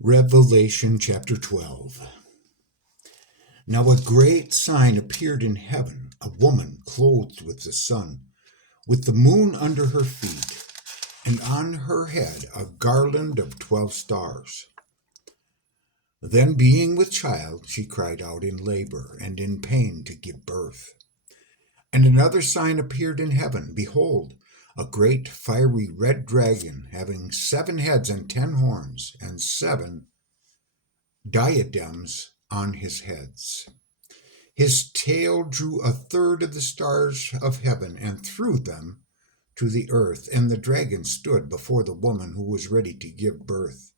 Revelation chapter 12. Now a great sign appeared in heaven, a woman clothed with the sun, with the moon under her feet, and on her head a garland of 12 stars. Then being with child, she cried out in labor and in pain to give birth. And another sign appeared in heaven. Behold, a great fiery red dragon, having 7 heads and 10 horns, and 7 diadems on his heads. His tail drew a third of the stars of heaven and threw them to the earth, and the dragon stood before the woman who was ready to give birth,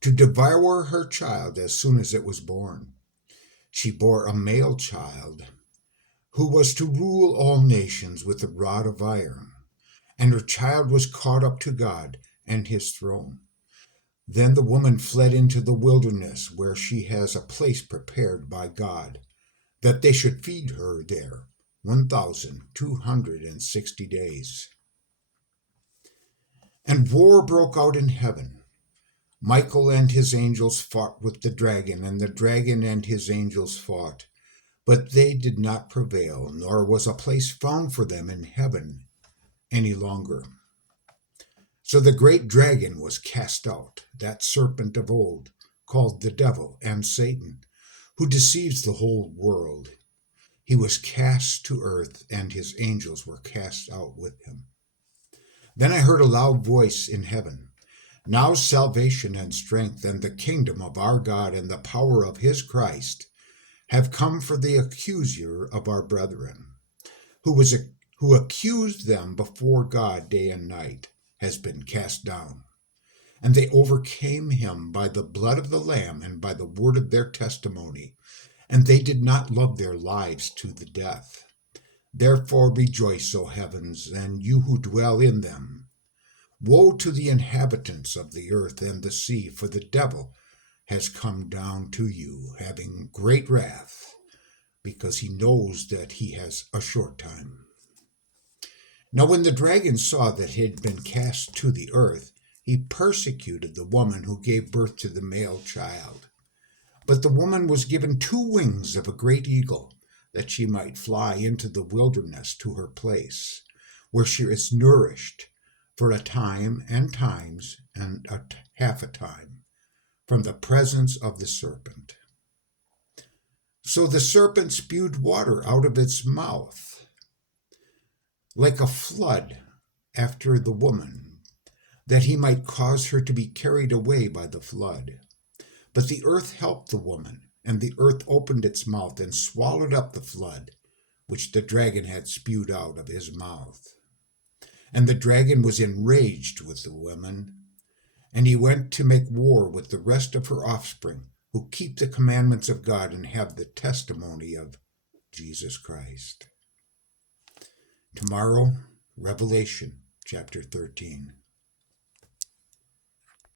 to devour her child as soon as it was born. She bore a male child, who was to rule all nations with a rod of iron, and her child was caught up to God and his throne. Then the woman fled into the wilderness, where she has a place prepared by God, that they should feed her there 1,260 days. And war broke out in heaven. Michael and his angels fought with the dragon, and the dragon and his angels fought. But they did not prevail, nor was a place found for them in heaven any longer. So the great dragon was cast out, that serpent of old, called the devil and Satan, who deceives the whole world. He was cast to earth, and his angels were cast out with him. Then I heard a loud voice in heaven. Now salvation and strength and the kingdom of our God and the power of his Christ have come, for the accuser of our brethren, who accused them before God day and night, has been cast down. And they overcame him by the blood of the Lamb and by the word of their testimony, and they did not love their lives to the death. Therefore rejoice, O heavens, and you who dwell in them. Woe to the inhabitants of the earth and the sea, for the devil has come down to you, having great wrath, because he knows that he has a short time. Now when the dragon saw that he had been cast to the earth, he persecuted the woman who gave birth to the male child. But the woman was given 2 wings of a great eagle, that she might fly into the wilderness to her place, where she is nourished for a time and times and half a time from the presence of the serpent. So the serpent spewed water out of its mouth, like a flood after the woman, that he might cause her to be carried away by the flood. But the earth helped the woman, and the earth opened its mouth and swallowed up the flood, which the dragon had spewed out of his mouth. And the dragon was enraged with the woman, and he went to make war with the rest of her offspring, who keep the commandments of God and have the testimony of Jesus Christ. Tomorrow, Revelation chapter 13.